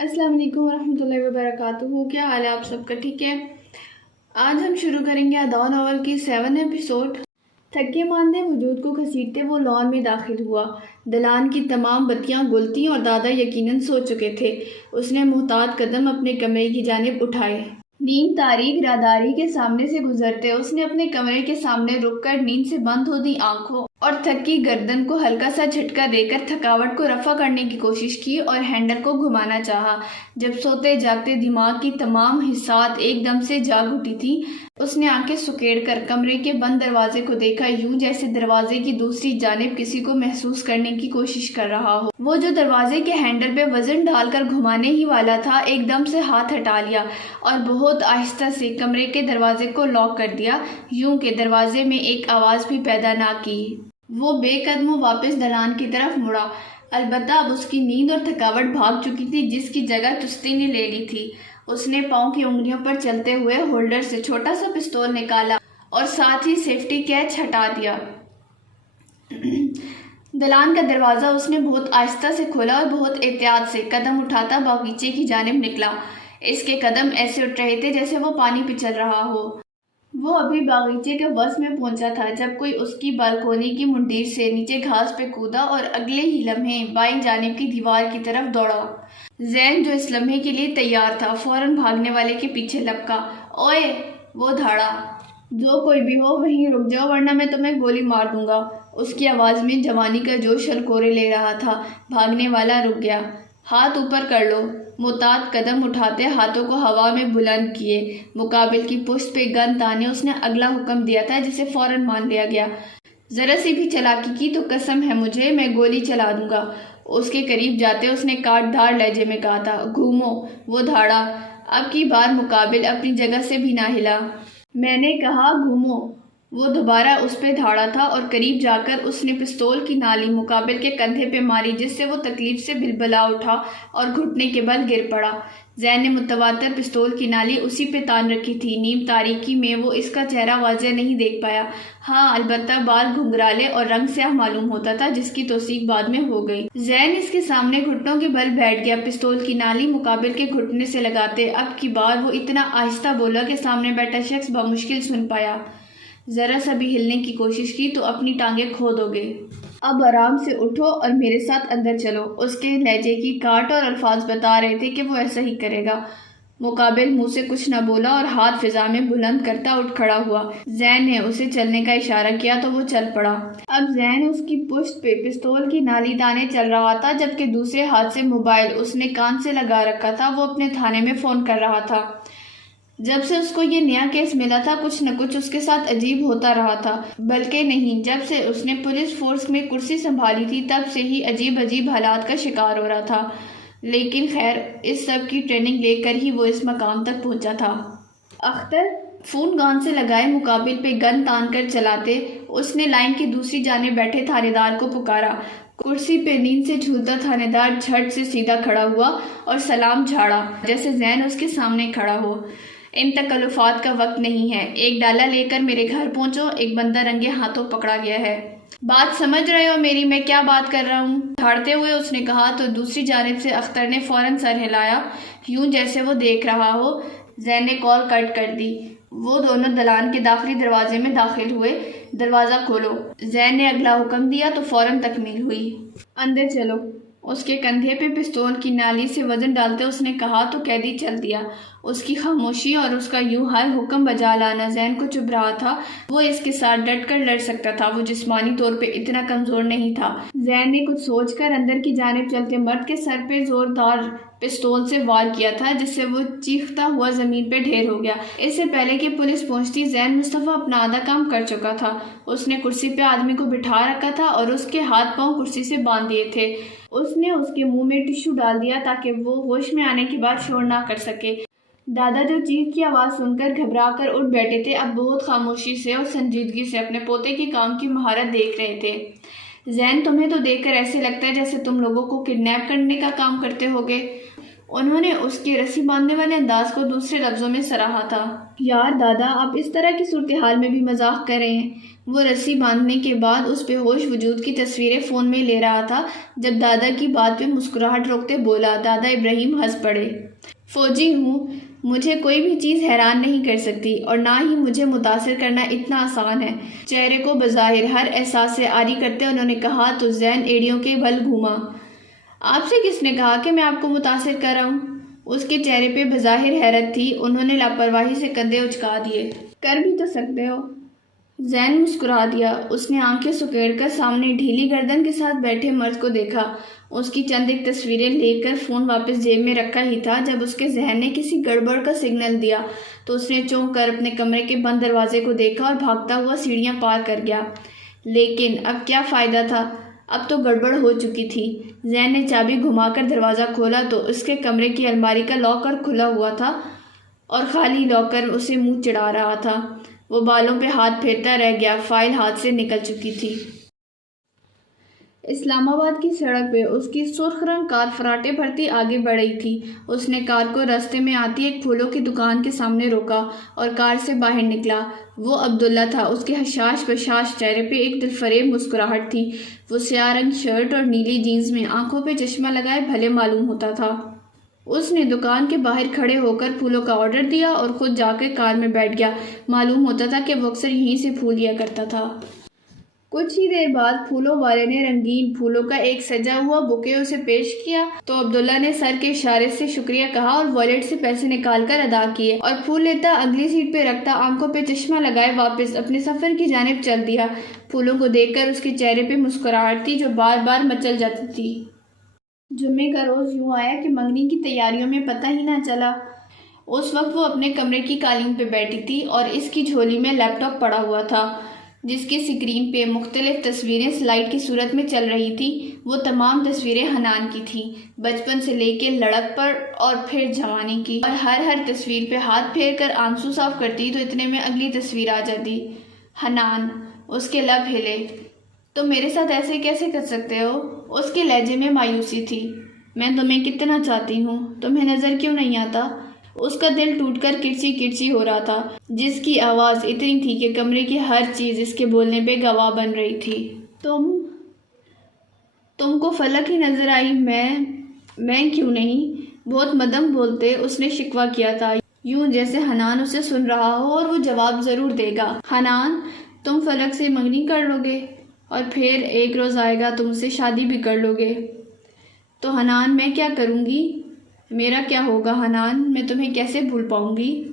السلام علیکم ورحمۃ اللہ وبرکاتہ. کیا حال ہے آپ سب کا؟ ٹھیک ہے. آج ہم شروع کریں گے ادا ناول کی 7 ایپیسوڈ. تھکے ماندے وجود کو گھسیٹتے وہ لان میں داخل ہوا. دلان کی تمام بتیاں گل تھیں اور دادا یقیناً سو چکے تھے. اس نے محتاط قدم اپنے کمرے کی جانب اٹھائے. نیند تاریک راداری کے سامنے سے گزرتے اس نے اپنے کمرے کے سامنے رک کر نیند سے بند ہو دی آنکھوں اور تھکی گردن کو ہلکا سا جھٹکا دے کر تھکاوٹ کو رفع کرنے کی کوشش کی اور ہینڈل کو گھمانا چاہا. جب سوتے جاگتے دماغ کی تمام حصات ایک دم سے جاگ اٹھی تھی اس نے آنکھیں سکیڑ کر کمرے کے بند دروازے کو دیکھا، یوں جیسے دروازے کی دوسری جانب کسی کو محسوس کرنے کی کوشش کر رہا ہو. وہ جو دروازے کے ہینڈل پہ وزن ڈال کر گھمانے ہی والا تھا ایک دم سے ہاتھ ہٹا لیا اور بہت آہستہ سے کمرے کے دروازے کو لاک کر دیا، یوں کہ دروازے میں ایک آواز بھی پیدا نہ کی. وہ بے قدموں واپس دلان کی طرف مڑا. البتہ اب اس کی نیند اور تھکاوٹ بھاگ چکی تھی جس کی جگہ چستی نے لے لی تھی. اس نے پاؤں کی انگلیوں پر چلتے ہوئے ہولڈر سے چھوٹا سا پستول نکالا اور ساتھ ہی سیفٹی کیچ ہٹا دیا. دلان کا دروازہ اس نے بہت آہستہ سے کھولا اور بہت احتیاط سے قدم اٹھاتا باغیچے کی جانب نکلا. اس کے قدم ایسے اٹھ رہے تھے جیسے وہ پانی پہ چل رہا ہو. وہ ابھی باغیچے کے وسط میں پہنچا تھا جب کوئی اس کی بالکونی کی منڈیر سے نیچے گھاس پہ کودا اور اگلے ہی لمحے بائیں جانب کی دیوار کی طرف دوڑا. زین جو اس لمحے کے لیے تیار تھا فوراً بھاگنے والے کے پیچھے لپکا. اوئے! وہ دھاڑا. جو کوئی بھی ہو وہیں رک جاؤ ورنہ میں تمہیں گولی مار دوں گا. اس کی آواز میں جوانی کا جوش الکورے لے رہا تھا. بھاگنے والا رک گیا. ہاتھ اوپر کر لو. محتاط قدم اٹھاتے ہاتھوں کو ہوا میں بلند کیے مقابل کی پشت پہ گن تانے اس نے اگلا حکم دیا تھا جسے فوراً مان لیا گیا. ذرا سی بھی چالاکی کی تو قسم ہے مجھے میں گولی چلا دوں گا. اس کے قریب جاتے اس نے کاٹ دھاڑ لہجے میں کہا تھا. گھومو. وہ دھاڑا. اب کی بار مقابل اپنی جگہ سے بھی نہ ہلا. میں نے کہا گھومو. وہ دوبارہ اس پہ دھاڑا تھا اور قریب جا کر اس نے پستول کی نالی مقابل کے کندھے پہ ماری جس سے وہ تکلیف سے بلبلا اٹھا اور گھٹنے کے بل گر پڑا. زین نے متواتر پستول کی نالی اسی پہ تان رکھی تھی. نیم تاریکی میں وہ اس کا چہرہ واضح نہیں دیکھ پایا. ہاں البتہ بال گھنگرالے اور رنگ سیاہ معلوم ہوتا تھا جس کی توثیق بعد میں ہو گئی. زین اس کے سامنے گھٹنوں کے بل بیٹھ گیا پستول کی نالی مقابل کے گھٹنے سے لگاتے. اب کی بار وہ اتنا آہستہ بولا کہ سامنے بیٹھا شخص بمشکل سن پایا. ذرا سا بھی ہلنے کی کوشش کی تو اپنی ٹانگیں کھو دو گے. اب آرام سے اٹھو اور میرے ساتھ اندر چلو. اس کے لہجے کی کاٹ اور الفاظ بتا رہے تھے کہ وہ ایسا ہی کرے گا. مقابل منہ سے کچھ نہ بولا اور ہاتھ فضا میں بلند کرتا اٹھ کھڑا ہوا. زین نے اسے چلنے کا اشارہ کیا تو وہ چل پڑا. اب زین اس کی پشت پہ پستول کی نالی دانے چل رہا تھا جبکہ دوسرے ہاتھ سے موبائل اس نے کان سے لگا رکھا تھا. وہ اپنے تھانے میں فون کر رہا تھا. جب سے اس کو یہ نیا کیس ملا تھا کچھ نہ کچھ اس کے ساتھ عجیب ہوتا رہا تھا. بلکہ نہیں، جب سے اس نے پولیس فورس میں کرسی سنبھالی تھی تب سے ہی عجیب حالات کا شکار ہو رہا تھا. لیکن خیر اس سب کی ٹریننگ لے کر ہی وہ اس مقام تک پہنچا تھا. اختر فون گان سے لگائے مقابل پہ گن تان کر چلاتے اس نے لائن کی دوسری جانب بیٹھے تھانے دار کو پکارا. کرسی پہ نیند سے جھولتا تھانے دار جھٹ سے سیدھا کھڑا ہوا اور سلام جھاڑا جیسے زین اس کے سامنے کھڑا ہو. ان تکلفات کا وقت نہیں ہے. ایک ڈالا لے کر میرے گھر پہنچو. ایک بندہ رنگے ہاتھوں پکڑا گیا ہے. بات سمجھ رہے ہو میری؟ میں کیا بات کر رہا ہوں؟ دھاڑتے ہوئے اس نے کہا تو دوسری جانب سے اختر نے فوراً سر ہلایا یوں جیسے وہ دیکھ رہا ہو. زین نے کال کٹ کر دی. وہ دونوں دلان کے داخلی دروازے میں داخل ہوئے. دروازہ کھولو. زین نے اگلا حکم دیا تو فوراً تکمیل ہوئی. اندر چلو. اس کے کندھے پہ پستول کی نالی سے وزن ڈالتے اس نے کہا تو قیدی چل دیا. اس کی خاموشی اور اس کا یوں ہر حکم بجا لانا زین کو چبھ رہا تھا. وہ اس کے ساتھ ڈٹ کر لڑ سکتا تھا. وہ جسمانی طور پہ اتنا کمزور نہیں تھا. زین نے کچھ سوچ کر اندر کی جانب چلتے مرد کے سر پہ زوردار پستول سے وار کیا تھا جس سے وہ چیختا ہوا زمین پہ ڈھیر ہو گیا. اس سے پہلے کہ پولیس پہنچتی زین مصطفیٰ اپنا آدھا کام کر چکا تھا. اس نے کرسی پہ آدمی کو بٹھا رکھا تھا اور اس کے ہاتھ پاؤں کرسی سے باندھ دیے تھے. اس نے اس کے منہ میں ٹشو ڈال دیا تاکہ وہ ہوش میں آنے کے بعد شور نہ کر سکے. دادا جو چیخ کی آواز سن کر گھبرا کر اٹھ بیٹھے تھے اب بہت خاموشی سے اور سنجیدگی سے اپنے پوتے کے کام کی مہارت دیکھ رہے تھے. زین تمہیں تو دیکھ کر ایسے لگتا ہے جیسے تم لوگوں کو کڈنیپ کرنے کا کام کرتے ہوگے. انہوں نے اس کے رسی باندھنے والے انداز کو دوسرے لفظوں میں سراہا تھا۔ یار دادا، آپ اس طرح کی صورتحال میں بھی مذاق کر رہے ہیں۔ وہ رسی باندھنے کے بعد اس بے ہوش وجود کی تصویریں فون میں لے رہا تھا جب دادا کی بات پہ مسکراہٹ روکتے بولا۔ دادا ابراہیم ہنس پڑے۔ فوجی ہوں، مجھے کوئی بھی چیز حیران نہیں کر سکتی اور نہ ہی مجھے متاثر کرنا اتنا آسان ہے۔ چہرے کو بظاہر ہر احساس سے عاری کرتے انہوں نے کہا تو ذہن ایڑیوں کے بل گھوما۔ آپ سے کس نے کہا کہ میں آپ کو متاثر کر رہا ہوں؟ اس کے چہرے پہ بظاہر حیرت تھی۔ انہوں نے لاپرواہی سے کندھے اچکا دیے۔ کر بھی تو سکتے ہو۔ زین مسکرا دیا۔ اس نے آنکھیں سکیڑ کر سامنے ڈھیلی گردن کے ساتھ بیٹھے مرد کو دیکھا۔ اس کی چند ایک تصویریں لے کر فون واپس جیب میں رکھا ہی تھا جب اس کے ذہن نے کسی گڑبڑ کا سگنل دیا تو اس نے چونک کر اپنے کمرے کے بند دروازے کو دیکھا اور بھاگتا ہوا سیڑھیاں پار کر گیا۔ لیکن اب کیا فائدہ تھا؟ اب تو گڑبڑ ہو چکی تھی۔ زین نے چابی گھما کر دروازہ کھولا تو اس کے کمرے کی الماری کا لاکر کھلا ہوا تھا اور خالی لاکر اسے منہ چڑھا رہا تھا۔ وہ بالوں پہ ہاتھ پھیرتا رہ گیا۔ فائل ہاتھ سے نکل چکی تھی۔ اسلام آباد کی سڑک پہ اس کی سرخ رنگ کار فراٹے بھرتی آگے بڑھ رہی تھی۔ اس نے کار کو راستے میں آتی ایک پھولوں کی دکان کے سامنے روکا اور کار سے باہر نکلا۔ وہ عبداللہ تھا۔ اس کے حشاش بشاش چہرے پہ ایک دلفریب مسکراہٹ تھی۔ وہ سیاہ رنگ شرٹ اور نیلی جینز میں آنکھوں پہ چشمہ لگائے بھلے معلوم ہوتا تھا۔ اس نے دکان کے باہر کھڑے ہو کر پھولوں کا آرڈر دیا اور خود جا کے کار میں بیٹھ گیا۔ معلوم ہوتا تھا کہ وہ اکثر یہیں سے پھول لیا کرتا تھا۔ کچھ ہی دیر بعد پھولوں والے نے رنگین پھولوں کا ایک سجا ہوا بوکے اسے پیش کیا تو عبداللہ نے سر کے اشارے سے شکریہ کہا اور والیٹ سے پیسے نکال کر ادا کیے اور پھول لیتا اگلی سیٹ پہ رکھتا آنکھوں پہ چشمہ لگائے واپس اپنے سفر کی جانب چل دیا۔ پھولوں کو دیکھ کر اس کے چہرے پہ مسکراہٹ تھی جو بار بار مچل جاتی تھی۔ جمعے کا روز یوں آیا کہ منگنی کی تیاریوں میں پتہ ہی نہ چلا۔ اس وقت وہ اپنے کمرے کی قالین پہ بیٹھی تھی اور اس کی جھولی میں لیپ ٹاپ پڑا ہوا تھا جس کی اسکرین پہ مختلف تصویریں سلائیڈ کی صورت میں چل رہی تھی۔ وہ تمام تصویریں حنان کی تھیں، بچپن سے لے کے لڑک پر اور پھر جوانی کی، اور ہر تصویر پہ ہاتھ پھیر کر آنسو صاف کرتی تو اتنے میں اگلی تصویر آ جاتی۔ حنان، اس کے لب ہلے۔ تم میرے ساتھ ایسے کیسے کر سکتے ہو؟ اس کے لہجے میں مایوسی تھی۔ میں تمہیں کتنا چاہتی ہوں، تمہیں نظر کیوں نہیں آتا؟ اس کا دل ٹوٹ کر کرچی کرچی ہو رہا تھا، جس کی آواز اتنی تھی کہ کمرے کی ہر چیز اس کے بولنے پہ گواہ بن رہی تھی۔ تم کو فلک ہی نظر آئی، میں کیوں نہیں؟ بہت مدم بولتے اس نے شکوہ کیا تھا، یوں جیسے حنان اسے سن رہا ہو اور وہ جواب ضرور دے گا۔ حنان، تم فلک سے منگنی کر لو گے اور پھر ایک روز آئے گا تم سے شادی بھی کر لو گے۔ تو حنان، میں کیا کروں گی؟ میرا کیا ہوگا حنان؟ میں تمہیں کیسے بھول پاؤں گی؟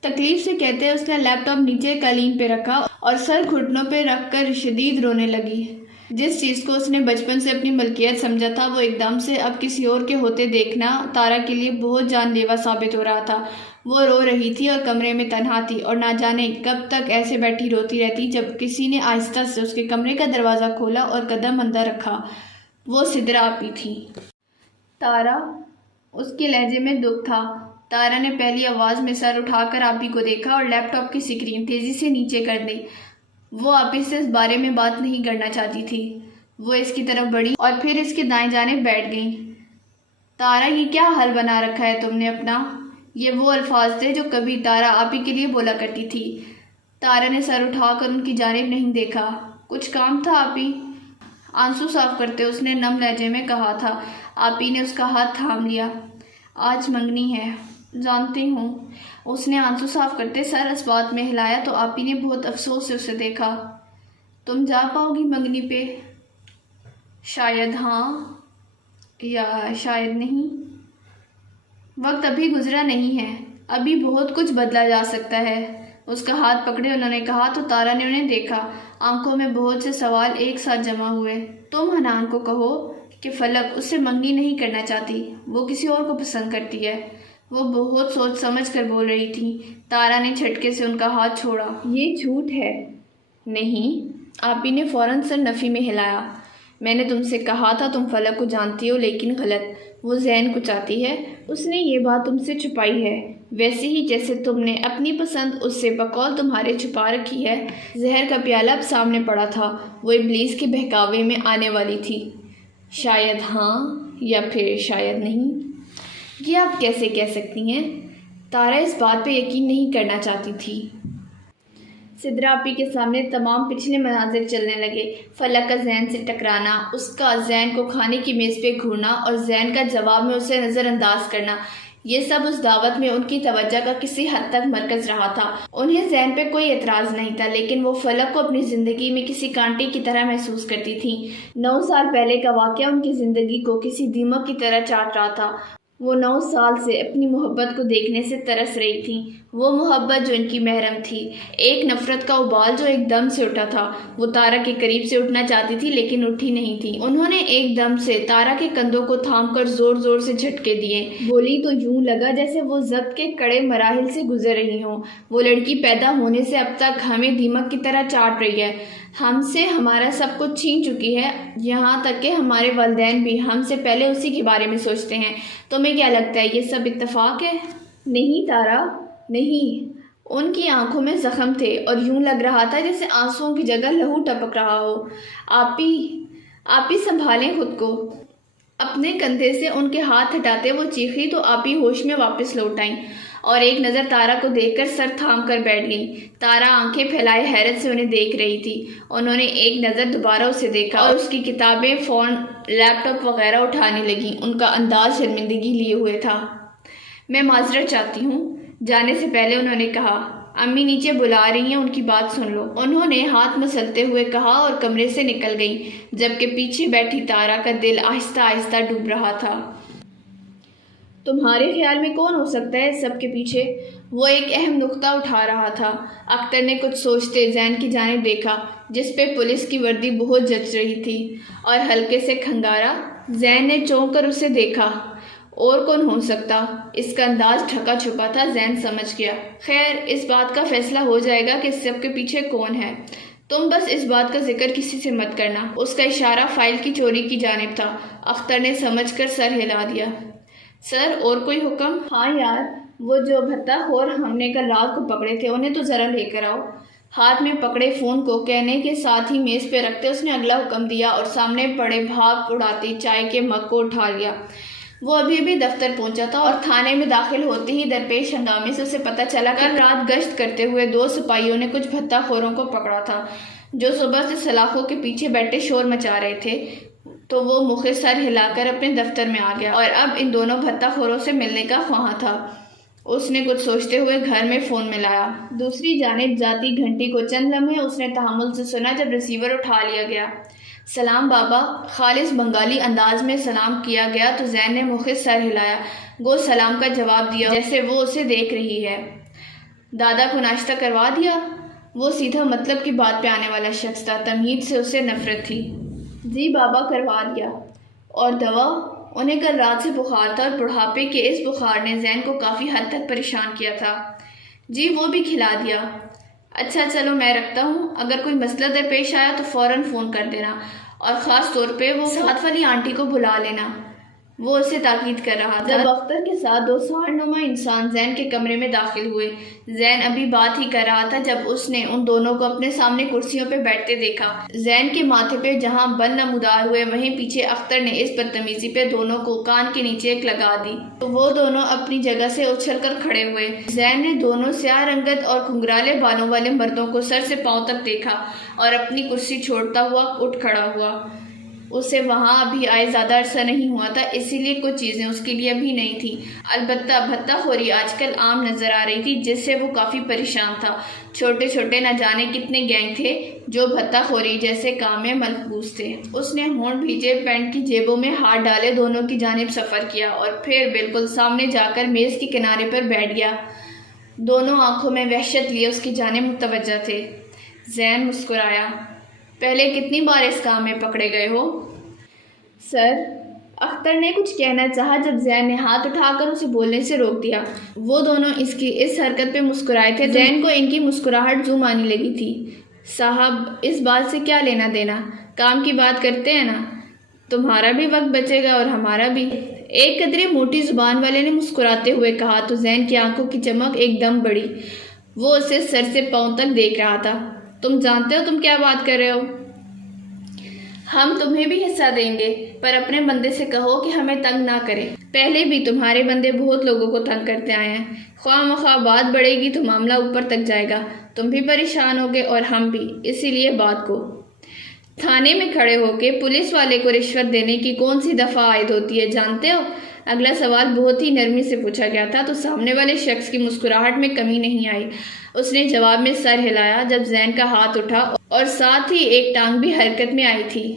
تکلیف سے کہتے اس نے لیپ ٹاپ نیچے قالین پہ رکھا اور سر گھٹنوں پہ رکھ کر شدید رونے لگی۔ جس چیز کو اس نے بچپن سے اپنی ملکیت سمجھا تھا وہ ایک دم سے اب کسی اور کے ہوتے دیکھنا تارا کے لیے بہت جان لیوا ثابت ہو رہا تھا۔ وہ رو رہی تھی اور کمرے میں تنہا تھی اور نہ جانے کب تک ایسے بیٹھی روتی رہتی جب کسی نے آہستہ سے اس کے کمرے کا دروازہ کھولا اور قدم اندر رکھا۔ وہ سدرا آپی تھی۔ تارا، اس کے لہجے میں دکھ تھا۔ تارا نے پہلی آواز میں سر اٹھا کر آپی کو دیکھا اور لیپ ٹاپ کی اسکرین تیزی سے نیچے کر دی۔ وہ آپی سے اس بارے میں بات نہیں کرنا چاہتی تھی۔ وہ اس کی طرف بڑھی اور پھر اس کے دائیں جانب بیٹھ گئی۔ تارا، یہ کیا حال بنا رکھا ہے تم نے اپنا؟ یہ وہ الفاظ تھے جو کبھی تارا آپی کے لیے بولا کرتی تھی۔ تارا نے سر اٹھا کر ان کی جانب نہیں دیکھا۔ کچھ کام تھا آپی؟ آنسو صاف کرتے اس نے نم لہجے میں کہا تھا۔ آپی نے اس کا ہاتھ تھام لیا۔ آج منگنی ہے، جانتی ہوں۔ اس نے آنسو صاف کرتے سر اس بات میں ہلایا تو آپی نے بہت افسوس سے اسے دیکھا۔ تم جا پاؤ گی منگنی پہ؟ شاید ہاں یا شاید نہیں۔ وقت ابھی گزرا نہیں ہے، ابھی بہت کچھ بدلا جا سکتا ہے۔ اس کا ہاتھ پکڑے انہوں نے کہا تو تارا نے انہیں دیکھا۔ آنکھوں میں بہت سے سوال ایک ساتھ جمع ہوئے۔ تم حنان کو کہو کہ فلک اس سے منگنی نہیں کرنا چاہتی، وہ کسی اور کو پسند کرتی ہے۔ وہ بہت سوچ سمجھ کر بول رہی تھی۔ تارا نے جھٹکے سے ان کا ہاتھ چھوڑا۔ یہ جھوٹ ہے۔ نہیں، آپی نے فوراً سر نفی میں ہلایا۔ میں نے تم سے کہا تھا تم فلک کو جانتی ہو، لیکن غلط۔ وہ زین کو چاہتی ہے، اس نے یہ بات تم سے چھپائی ہے، ویسے ہی جیسے تم نے اپنی پسند اس سے بقول تمہارے چھپا رکھی ہے۔ زہر کا پیالہ اب سامنے پڑا تھا، وہ ابلیس کے بہکاوے میں آنے والی تھی۔ شاید ہاں یا پھر شاید نہیں۔ یہ آپ کیسے کہہ سکتی ہیں؟ تارا اس بات پہ یقین نہیں کرنا چاہتی تھی۔ سدرا آپی کے سامنے تمام پچھلے مناظر چلنے لگے۔ فلک کا زین سے ٹکرانا، اس کا زین کو کھانے کی میز پہ گھورنا اور زین کا جواب میں اسے نظر انداز کرنا، یہ سب اس دعوت میں ان کی توجہ کا کسی حد تک مرکز رہا تھا۔ انہیں زین پہ کوئی اعتراض نہیں تھا، لیکن وہ فلک کو اپنی زندگی میں کسی کانٹے کی طرح محسوس کرتی تھیں۔ 9 سال پہلے کا واقعہ ان کی زندگی کو کسی دیمک کی طرح چاٹ رہا تھا۔ وہ 9 سال سے اپنی محبت کو دیکھنے سے ترس رہی تھیں، وہ محبت جو ان کی محرم تھی، ایک نفرت کا ابال جو ایک دم سے اٹھا تھا۔ وہ تارا کے قریب سے اٹھنا چاہتی تھی لیکن اٹھی نہیں تھی۔ انہوں نے ایک دم سے تارا کے کندھوں کو تھام کر زور زور سے جھٹکے دیے۔ بولی تو یوں لگا جیسے وہ ضبط کے کڑے مراحل سے گزر رہی ہوں۔ وہ لڑکی پیدا ہونے سے اب تک ہمیں دیمک کی طرح چاٹ رہی ہے، ہم سے ہمارا سب کچھ چھین چکی ہے، یہاں تک کہ ہمارے والدین بھی ہم سے پہلے اسی کے بارے میں سوچتے ہیں۔ تمہیں کیا لگتا ہے یہ سب اتفاق ہے؟ نہیں تارا، نہیں۔ ان کی آنکھوں میں زخم تھے اور یوں لگ رہا تھا جیسے آنسوؤں کی جگہ لہو ٹپک رہا ہو۔ آپی سنبھالیں خود کو۔ اپنے کندھے سے ان کے ہاتھ ہٹاتے وہ چیخی تو آپی ہوش میں واپس لوٹ آئیں اور ایک نظر تارا کو دیکھ کر سر تھام کر بیٹھ گئیں۔ تارا آنکھیں پھیلائے حیرت سے انہیں دیکھ رہی تھی۔ انہوں نے ایک نظر دوبارہ اسے دیکھا اور اس کی کتابیں، فون، لیپ ٹاپ وغیرہ اٹھانے لگیں۔ ان کا انداز شرمندگی لیے ہوئے تھا۔ میں معذرت چاہتی ہوں۔ جانے سے پہلے انہوں نے کہا، امی نیچے بلا رہی ہیں، ان کی بات سن لو۔ انہوں نے ہاتھ مسلتے ہوئے کہا اور کمرے سے نکل گئیں، جبکہ پیچھے بیٹھی تارا کا دل آہستہ آہستہ ڈوب رہا تھا۔ تمہارے خیال میں کون ہو سکتا ہے اس سب کے پیچھے؟ وہ ایک اہم نقطہ اٹھا رہا تھا۔ اختر نے کچھ سوچتے زین کی جانب دیکھا، جس پہ پولیس کی وردی بہت جچ رہی تھی اور ہلکے سے کھنگارا۔ زین نے چونک کر اسے دیکھا۔ اور کون ہو سکتا؟ اس کا انداز ڈھکا چھپا تھا، زین سمجھ گیا۔ خیر، اس بات کا فیصلہ ہو جائے گا کہ اس سب کے پیچھے کون ہے۔ تم بس اس بات کا ذکر کسی سے مت کرنا۔ اس کا اشارہ فائل کی چوری کی جانب تھا۔ اختر نے سمجھ کر سر ہلا دیا۔ سر، اور کوئی حکم؟ ہاں یار، وہ جو بھتہ خور ہم نے کل رات کو پکڑے تھے انہیں تو ذرا لے کر آؤ۔ ہاتھ میں پکڑے فون کو کہنے کے ساتھ ہی میز پہ رکھتے اس نے اگلا حکم دیا اور سامنے پڑے بھاپ اڑاتی چائے کے مگ کو اٹھا لیا۔ وہ ابھی بھی دفتر پہنچا تھا اور تھانے میں داخل ہوتے ہی درپیش ہنگامے سے اسے پتہ چلا کل رات گشت کرتے ہوئے 2 سپاہیوں نے کچھ بھتہ خوروں کو پکڑا تھا جو صبح سے سلاخوں کے پیچھے بیٹھے شور مچا رہے تھے۔ تو وہ مخ سر ہلا کر اپنے دفتر میں آ گیا اور اب ان دونوں بھتہ خوروں سے ملنے کا خواہاں تھا۔ اس نے کچھ سوچتے ہوئے گھر میں فون ملایا۔ دوسری جانب ذاتی گھنٹی کو چند لمحے اس نے تحمل سے سنا جب ریسیور اٹھا لیا گیا۔ سلام بابا، خالص بنگالی انداز میں سلام کیا گیا تو زین نے مخ سر ہلایا، گو سلام کا جواب دیا جیسے وہ اسے دیکھ رہی ہے۔ دادا کو ناشتہ کروا دیا؟ وہ سیدھا مطلب کی بات پہ آنے والا شخص تھا، تمہید سے اسے نفرت تھی۔ جی بابا، کروا دیا۔ اور دوا؟ انہیں کل رات سے بخار تھا اور بڑھاپے کے اس بخار نے زین کو کافی حد تک پریشان کیا تھا۔ جی وہ بھی کھلا دیا۔ اچھا چلو میں رکھتا ہوں، اگر کوئی مسئلہ درپیش آیا تو فوراً فون کر دینا اور خاص طور پہ وہ ساتھ والی آنٹی کو بلا لینا۔ وہ اسے تاکید کر رہا تھا جب اختر کے ساتھ 2 سہارنما انسان زین کے کمرے میں داخل ہوئے۔ زین ابھی بات ہی کر رہا تھا جب اس نے ان دونوں کو اپنے سامنے کرسیوں پہ بیٹھتے دیکھا۔ زین کے ماتھے پہ جہاں بل نمودار ہوئے وہیں پیچھے اختر نے اس بدتمیزی پہ دونوں کو کان کے نیچے ایک لگا دی تو وہ دونوں اپنی جگہ سے اچھل کر کھڑے ہوئے۔ زین نے دونوں سیاہ رنگت اور کھنگرالے بالوں والے مردوں کو سر سے پاؤں تک دیکھا اور اپنی کرسی چھوڑتا ہوا اٹھ کھڑا ہوا۔ اسے وہاں ابھی آئے زیادہ عرصہ نہیں ہوا تھا، اسی لیے کچھ چیزیں اس کے لیے ابھی نہیں تھیں۔ البتہ بھتہ خوری آج کل عام نظر آ رہی تھی جس سے وہ کافی پریشان تھا۔ چھوٹے چھوٹے نہ جانے کتنے گینگ تھے جو بھتہ خوری جیسے کام میں ملبوس تھے۔ اس نے ہونٹ بھیجے پینٹ کی جیبوں میں ہاتھ ڈالے دونوں کی جانب سفر کیا اور پھر بالکل سامنے جا کر میز کے کنارے پر بیٹھ گیا۔ دونوں آنکھوں میں وحشت لیے اس کی جانب متوجہ تھے۔ زین مسکرایا۔ پہلے کتنی بار اس کام میں پکڑے گئے ہو؟ سر، اختر نے کچھ کہنا چاہا جب زین نے ہاتھ اٹھا کر اسے بولنے سے روک دیا۔ وہ دونوں اس کی اس حرکت پہ مسکرائے تھے۔ زین کو ان کی مسکراہٹ زوم آنے لگی تھی۔ صاحب، اس بات سے کیا لینا دینا، کام کی بات کرتے ہیں نا، تمہارا بھی وقت بچے گا اور ہمارا بھی۔ ایک قدرے موٹی زبان والے نے مسکراتے ہوئے کہا تو زین کی آنکھوں کی چمک ایک دم بڑھی۔ وہ اسے سر سے پاؤں تک دیکھ رہا تھا۔ تم جانتے ہو تم کیا بات کر رہے ہو؟ ہم تمہیں بھی حصہ دیں گے، پر اپنے بندے سے کہو کہ ہمیں تنگ نہ کرے۔ پہلے بھی تمہارے بندے بہت لوگوں کو تنگ کرتے آئے ہیں، خواہ مخواہ بات بڑھے گی تو معاملہ اوپر تک جائے گا، تم بھی پریشان ہوگے اور ہم بھی، اسی لیے بات کو۔ تھانے میں کھڑے ہو کے پولیس والے کو رشوت دینے کی کون سی دفعہ عائد ہوتی ہے جانتے ہو؟ اگلا سوال بہت ہی نرمی سے پوچھا گیا تھا تو سامنے والے شخص کی مسکراہٹ میں کمی نہیں آئی۔ اس نے جواب میں سر ہلایا جب زین کا ہاتھ اٹھا اور ساتھ ہی ایک ٹانگ بھی حرکت میں آئی تھی۔